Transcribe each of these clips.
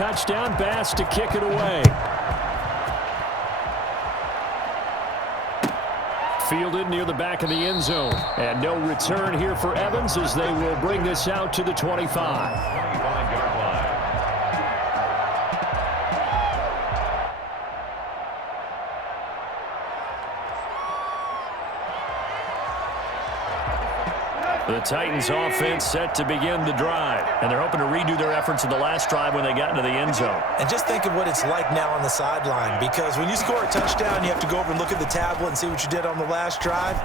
touchdown. Bass to kick it away. Fielded near the back of the end zone. And no return here for Evans as they will bring this out to the 25. 25-yard line. The Titans offense set to begin the drive. And they're hoping to redo their efforts in the last drive when they got into the end zone. And just think of what it's like now on the sideline, because when you score a touchdown, you have to go over and look at the tablet and see what you did on the last drive.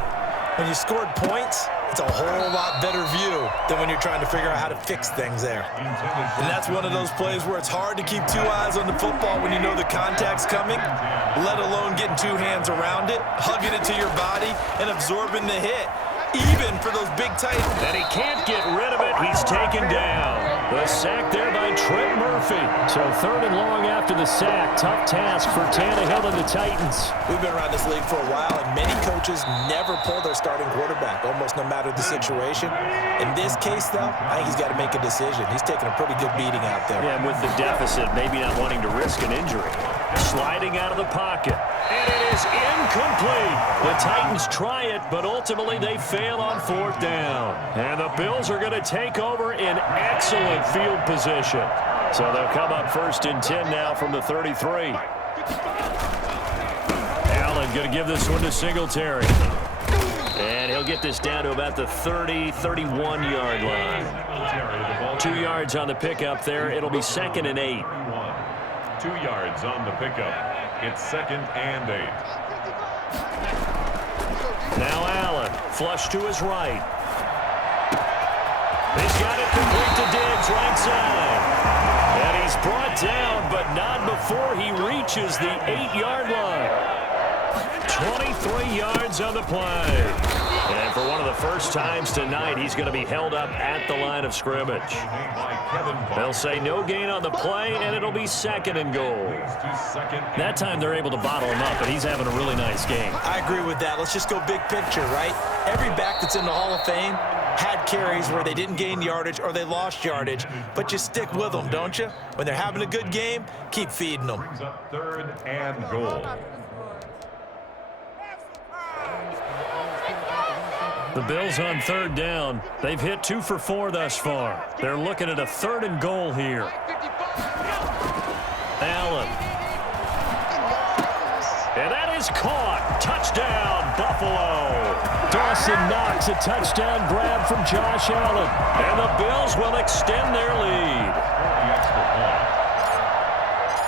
When you scored points, it's a whole lot better view than when you're trying to figure out how to fix things there. And that's one of those plays where it's hard to keep two eyes on the football when you know the contact's coming, let alone getting two hands around it, hugging it to your body, and absorbing the hit. Even for those big tight ends. And he can't get rid of it. He's taken down. The sack there by Trent Murphy. So 3rd and long after the sack. Tough task for Tannehill and the Titans. We've been around this league for a while, and many coaches never pull their starting quarterback, almost no matter the situation. In this case, though, I think he's got to make a decision. He's taking a pretty good beating out there. Yeah, and with the deficit, maybe not wanting to risk an injury. Sliding out of the pocket. And it is incomplete. The Titans try it, but ultimately they fail on 4th down. And the Bills are going to take over in excellent field position. So they'll come up 1st and 10 now from the 33. Allen going to give this one to Singletary. And he'll get this down to about the 31-yard line. 2 yards on the pickup there. It'll be 2nd and 8. 2 yards on the pickup. It's 2nd and 8. Now Allen, flush to his right. He's got it complete to Diggs, right side. And he's brought down, but not before he reaches the 8-yard line. 23 yards on the play. And for one of the first times tonight, he's going to be held up at the line of scrimmage. They'll say no gain on the play, and it'll be 2nd and goal. That time they're able to bottle him up, but he's having a really nice game. I agree with that. Let's just go big picture, right? Every back that's in the Hall of Fame had carries where they didn't gain yardage or they lost yardage, but you stick with them, don't you? When they're having a good game, keep feeding them. 3rd and goal. The Bills on 3rd down. They've hit 2 for 4 thus far. They're looking at a 3rd and goal here. Allen. And that is caught. Touchdown, Buffalo. Dawson Knox, a touchdown grab from Josh Allen. And the Bills will extend their lead.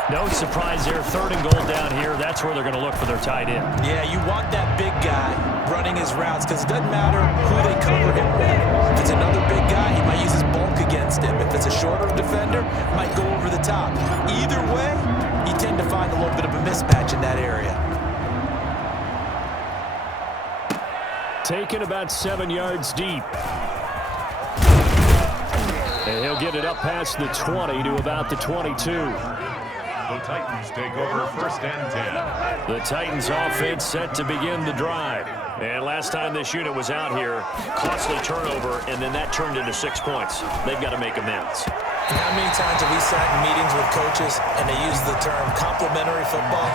No surprise there. 3rd and goal down here. That's where they're going to look for their tight end. Yeah, you want that big guy running his routes because it doesn't matter who they cover him with. If it's another big guy, he might use his bulk against him. If it's a shorter defender, might go over the top. Either way, you tend to find a little bit of a mismatch in that area. Taken about 7 yards deep. And he'll get it up past the 20 to about the 22. The Titans take over 1st and 10. The Titans offense set to begin the drive. And last time this unit was out here, costly turnover, and then that turned into 6 points. They've got to make amends. And how many times have we sat in meetings with coaches and they use the term complementary football?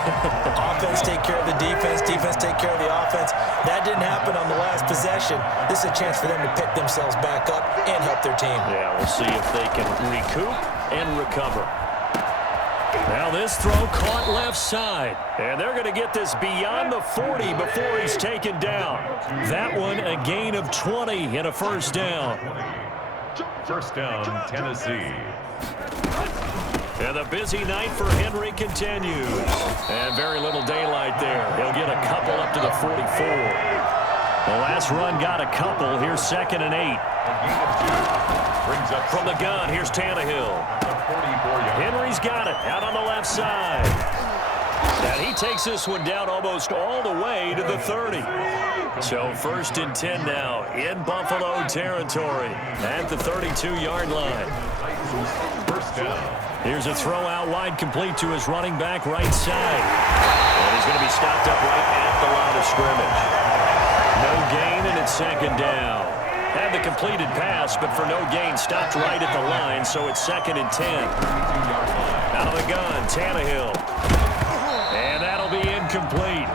Offense take care of the defense, defense take care of the offense. That didn't happen on the last possession. This is a chance for them to pick themselves back up and help their team. Yeah, we'll see if they can recoup and recover. Now this throw caught left side. And they're going to get this beyond the 40 before he's taken down. That one a gain of 20 and a 1st down. 1st down, Tennessee. And the busy night for Henry continues. And very little daylight there. He'll get a couple up to the 44. The last run got a couple. Here's 2nd and 8. From the gun, here's Tannehill. Henry's got it out on the left side. And he takes this one down almost all the way to the 30. So 1st and 10 now in Buffalo territory at the 32-yard line. 1st down. Here's a throw out wide, complete to his running back right side. And he's going to be stopped up right at the line of scrimmage. No gain, and it's 2nd down. Had the completed pass, but for no gain, stopped right at the line, so it's 2nd and 10. Out of the gun, Tannehill. And that'll be incomplete.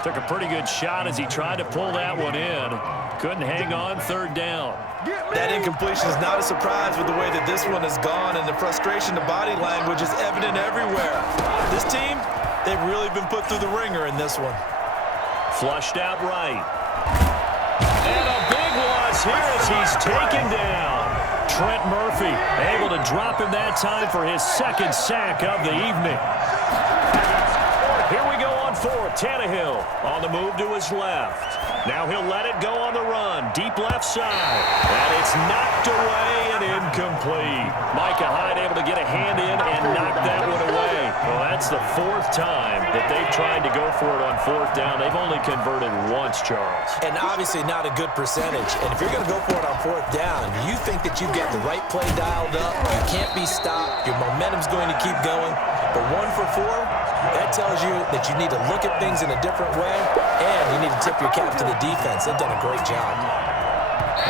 Took a pretty good shot as he tried to pull that one in. Couldn't hang on, third down. That incompletion is not a surprise with the way that this one has gone, and the frustration, the body language is evident everywhere. This team, they've really been put through the ringer in this one. Flushed out right. And a big loss here as he's taken down. Trent Murphy able to drop him that time for his second sack of the evening. Here we go on fourth. Tannehill on the move to his left. Now he'll let it go on the run. Deep left side. And it's knocked away and incomplete. Micah Hyde able to get a hand in and knock that one away. Well, that's the fourth time that they've tried to go for it on fourth down. They've only converted once, Charles. And obviously not a good percentage. And if you're going to go for it on fourth down, you think that you've got the right play dialed up. You can't be stopped. Your momentum's going to keep going. But 1 for 4, that tells you that you need to look at things in a different way, and you need to tip your cap to the defense. They've done a great job.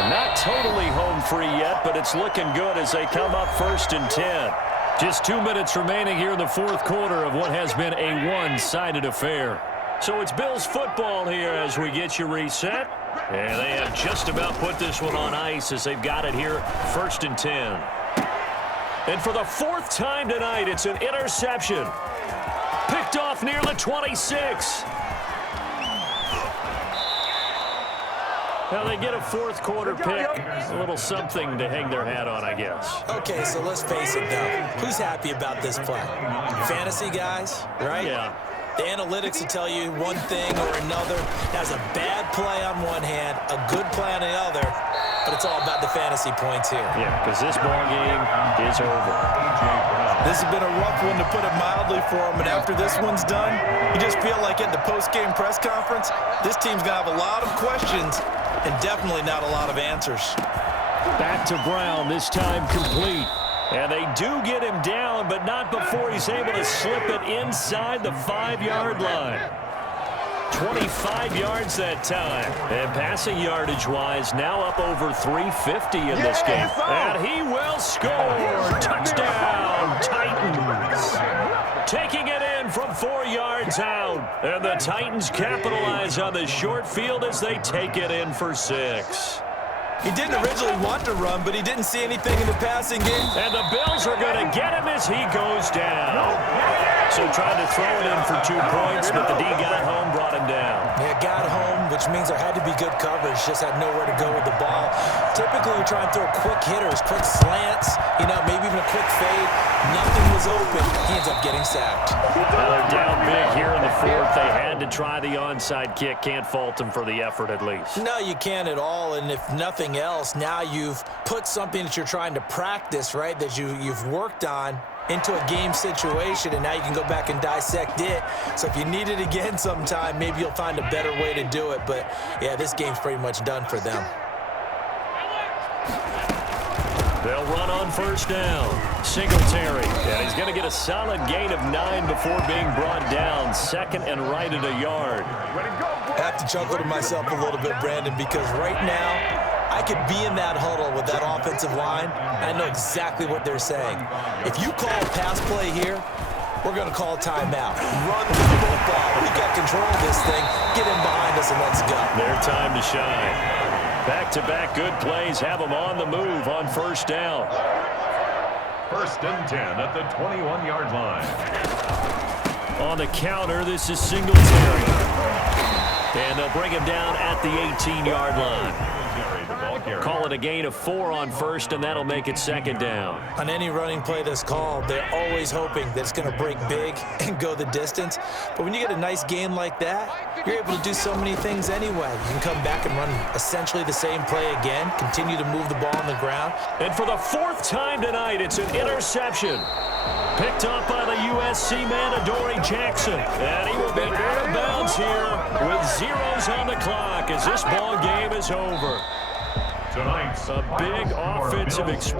Not totally home free yet, but it's looking good as they come up 1st and 10. Just 2 minutes remaining here in the fourth quarter of what has been a one-sided affair. So it's Bills football here as we get you reset. And they have just about put this one on ice as they've got it here 1st and 10. And for the 4th time tonight, it's an interception. Picked off near the 26. Now they get a fourth quarter pick. A little something to hang their hat on, I guess. Okay, so let's face it, though. Who's happy about this play? Fantasy guys, right? Yeah. The analytics will tell you one thing or another. That's a bad play on one hand, a good play on the other, but it's all about the fantasy points here. Yeah, because this ball game is over. This has been a rough one, to put it mildly, for him, and after this one's done, you just feel like at the post-game press conference, this team's going to have a lot of questions and definitely not a lot of answers. Back to Brown, this time complete. And they do get him down, but not before he's able to slip it inside the 5-yard line. 25 yards that time. And passing yardage-wise, now up over 350 in this game. And he will score. Touchdown, Titans. Taking it in from 4 yards out. And the Titans capitalize on the short field as they take it in for 6. He didn't originally want to run, but he didn't see anything in the passing game. And the Bills are going to get him as he goes down. So tried to throw it in for 2 points, but the D got home, brought him down. Yeah, got home, which means there had to be good coverage. Just had nowhere to go with the ball. Typically, we try and throw quick hitters, quick slants, maybe even a quick fade. Nothing was open. He ends up getting sacked. Now they're down big here in the fourth. They had to try the onside kick. Can't fault them for the effort, at least. No, you can't at all. And if nothing else, now you've put something that you're trying to practice, right, that you've worked on into a game situation, and now you can go back and dissect it. So if you need it again sometime, maybe you'll find a better way to do it. But, yeah, this game's pretty much done for them. They'll run on first down. Singletary. And he's going to get a solid gain of 9 before being brought down. 2nd and right at a yard. I have to chuckle to myself a little bit, Brandon, because right now I could be in that huddle with that offensive line. I know exactly what they're saying. If you call a pass play here, we're going to call a timeout. Run the football. We got control of this thing. Get in behind us and let's go. Their time to shine. Back-to-back good plays have them on the move on first down. 1st and 10 at the 21-yard line. On the counter, this is Singletary. And they'll bring him down at the 18-yard line. Call it a gain of 4 on first, and that'll make it 2nd down. On any running play that's called, they're always hoping that it's going to break big and go the distance. But when you get a nice gain like that, you're able to do so many things anyway. You can come back and run essentially the same play again, continue to move the ball on the ground. And for the 4th time tonight, it's an interception. Picked up by the USC man, Adoree Jackson. And he will be out of bounds here with zeros on the clock as this ball game is over. Tonight's a big offensive explosion.